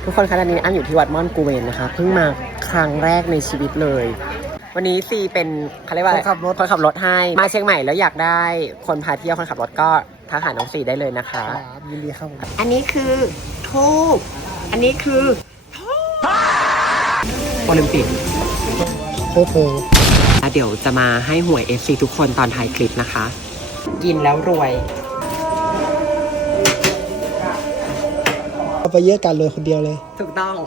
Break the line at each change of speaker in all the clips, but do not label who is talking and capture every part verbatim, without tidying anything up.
ทุกคนคะตอนนี้อ้ำอยู่ที่วัดม่อนกูเวนนะคะเพิ่งมาครั้งแรกในชีวิตเลย วันนี้ซีเป็นเขาเรียกว่าคนขับรถคนขับรถให้มาเชียงใหม่แล้วอยากได้คนพาเที่ยวคนขับรถก็ทักหาน้องซีได้เลยนะคะยินดีครับอันนี้คือทูบอันนี้คือโอลิมปิกโอ้โหเดี๋ยวจะมาให้หวย เอฟ ซี ทุกคนตอนถ่ายคลิปนะคะกินแล้วรวย
เอาไปเยอะกันเลยคนเดียวเลย
ถูกต้อง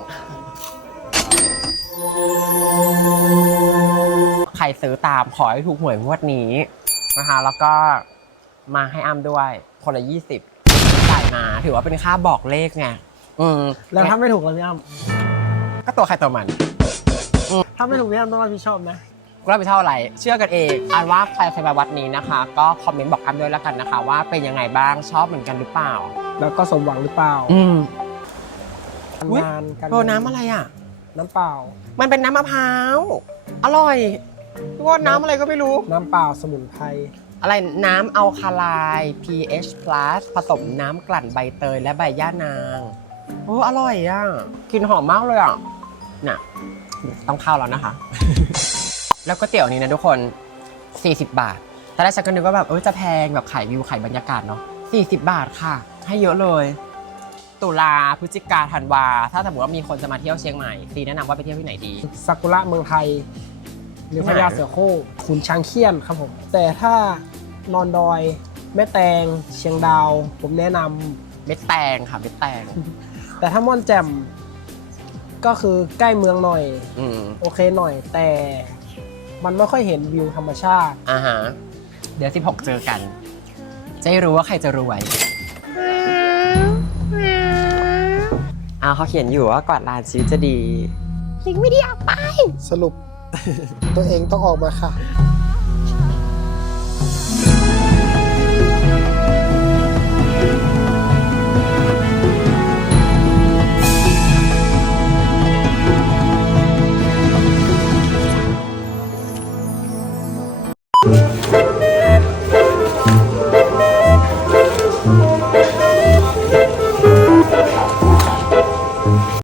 ใครซื้อตามขอให้ถูกหวยงวดนี้นะคะแล้วก็มาให้อ้ำด้วยคนละยี่สิบจ่ายมาถือว่าเป็นค่าบอกเลขไงอืม
แล้วถ้าไม่ถูกแล้วพี่อ้ำ
ก็ตัวใครตัวมัน
ถ้าไม่ถูกพี่อ้ำต้องรับผิดชอบนะ
ก็รับผิดชอบอะไรเชื่อกันเองอ่านว่าใครเคยมาวัดนี้นะคะก็คอมเมนต์บอกอ้ำด้วยแล้วกันนะคะว่าเป็นยังไงบ้างชอบเหมือนกันหรือเปล่า
แล้วก็สมหวังหรือเปล่า
อืม
งานกัน
โดนน้ำอะไรอ่ะ
น้ำเปล่า
มันเป็นน้ำมะพร้าวอร่อยทุกคนน้ำอะไรก็ไม่รู้
น้ำเปล่าสมุนไพร
อะไรน้ำอัลคาไลน์ pH plus ผสมน้ำกลั่นใบเตยและใบย่านางโอ้อร่อยอ่ะกลิ่นหอมมากเลยอ่ะน่ะต้องเข้าแล้วนะคะ แล้วก๋วยเตี๋ยวนี้นะทุกคนสี่สิบบาทแต่แรกฉันก็นึกว่าแบบเออจะแพงแบบขายวิวขายบรรยากาศเนาะสี่สิบบาทค่ะให้เยอะเลยตุลาพฤศจิกาธันวาถ้าสมมติว่ามีคนจะมาเที่ยวเชียงใหม่ซีแนะนำว่าไปเที่ยวที่ไหนดี
ซากุระเมืองไทยหรือพญาเสือโคร่งขุนช้างเขี้ยนครับผมแต่ถ้านอนดอยแม่แตงเชียงดาวผมแนะน
ำเม็ดแตงค่ะเม็ดแตง
แต่ถ้าม่อนแจ่มก็คือใกล้เมืองหน่อย
อืม
โอเคหน่อยแต่มันไม่ค่อยเห็นวิวธรรมชาติ
อ่าฮะเดี๋ยวสิบหกเจอกันจะได้รู้ว่าใครจะรวยอ้าวเขาเขียนอยู่ว่ากวาดลานชีวิตจะดีลิงไม่ได้ออกไป
สรุป ตัวเองต้องออกมาค่ะ